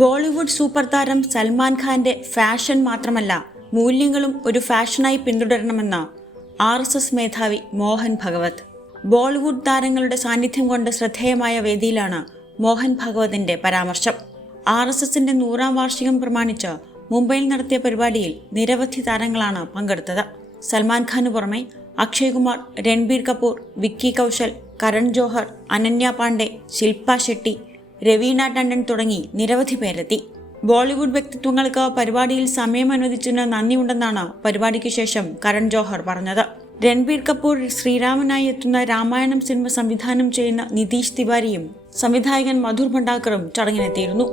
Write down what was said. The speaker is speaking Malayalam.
ബോളിവുഡ് സൂപ്പർ താരം സൽമാൻ ഖാന്റെ ഫാഷൻ മാത്രമല്ല മൂല്യങ്ങളും ഒരു ഫാഷനായി പിന്തുടരണമെന്ന് RSS മേധാവി മോഹൻ ഭഗവത്. ബോളിവുഡ് താരങ്ങളുടെ സാന്നിധ്യം കൊണ്ട് ശ്രദ്ധേയമായ വേദിയിലാണ് മോഹൻ ഭഗവതിന്റെ പരാമർശം. RSSന്റെ 100ാം വാർഷികം പ്രമാണിച്ച് മുംബൈയിൽ നടത്തിയ പരിപാടിയിൽ നിരവധി താരങ്ങളാണ് പങ്കെടുത്തത്. സൽമാൻ ഖാനു പുറമെ അക്ഷയ് കുമാർ, രൺബീർ കപൂർ, വിക്കി കൗശൽ, കരൺ ജോഹർ, അനന്യ പാണ്ഡെ, ശില്പ ഷെട്ടി, രവീണ ടണ്ടൻ തുടങ്ങി നിരവധി പേരെത്തി. ബോളിവുഡ് വ്യക്തിത്വങ്ങൾക്ക് പരിപാടിയിൽ സമയം അനുവദിച്ചതിന് നന്ദിയുണ്ടെന്നാണ് പരിപാടിക്ക് ശേഷം കരൺ ജോഹർ പറഞ്ഞത്. രൺബീർ കപൂർ ശ്രീരാമനായി എത്തുന്ന രാമായണം സിനിമ സംവിധാനം ചെയ്യുന്ന നിതീഷ് തിവാരിയും സംവിധായകൻ മധുർ ഭണ്ഡാക്കറും ചടങ്ങിനെത്തിയിരുന്നു.